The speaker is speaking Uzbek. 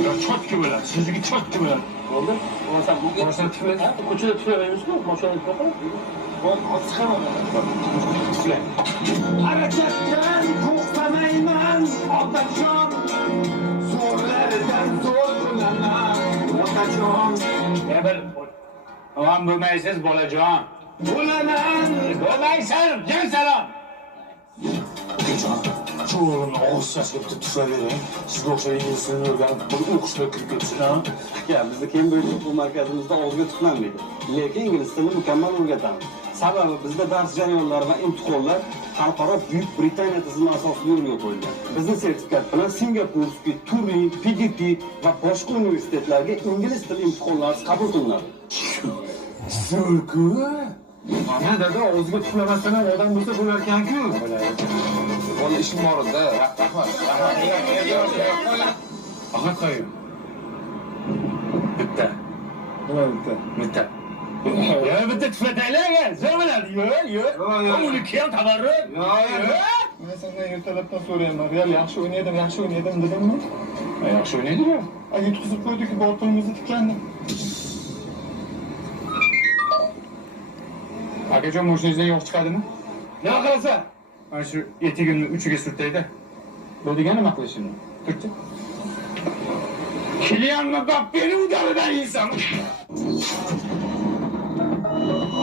Ya çöp gibi lan. Sizdeki çöp gibi lan. Ne oldu? Ulan sen bu Ulan sen tüfle. Ha? Koçuna tüfle veriyorsun mu? Maşallah tüfle falan. Ulan sıkamam ben. Tüfle. Hareketten korkmayman Otacan Zorlardan zor bulanlar Otacan Ya bir... Aman bilmeysiz bolacan. Bulanan Bilmeysen, gel selam. Otacan Şu oğlumla ağız ses yaptı tüfe vereyim Sizde okşayın İngilizlerini öğrenip bunu o'qishga kirib ketsin ha Ya bizdeki en büyük bu merkezimizde olgu tutlanmaydı. Lekin ingliz tilini mukammal o'rgatamiz. Sababi bizda dars jarayonlari va imtihonlar xalqaro Buyuk Britaniya tizimi asosida yo'lga qo'yilgan. Bizni sertifikat bilan Singapurskiy, Turin, PDP va boshqa universitetlarga ingliz tili imtihonlarisiz qabul qilinadi. Zo'rku Ana dada o'ziga tuflamasdan ham odam bo'lsa bo'larkan-ku Valla işim var orada. Rahmat. Aha koyuyor. Bitti. nima bitta Bitti. Ya bitti tüfleteyler ya. Zırmılar diyor. Onu kiyam tabarruk. men sendan ertalabdan so'rayman real yaxshi o'ynaydim dedimmi Yaxshi o'ynaydi ya. yutqizib qo'ydik botinimizni tiklandik Akajon mashinangizdan yo'q chiqadimi? Nima qilasan? Mana shu etigimni uchiga surtaydi. Bu degani nima qilishim? Turchi. Kylian Mbappe'ni udaridan yeysan. No.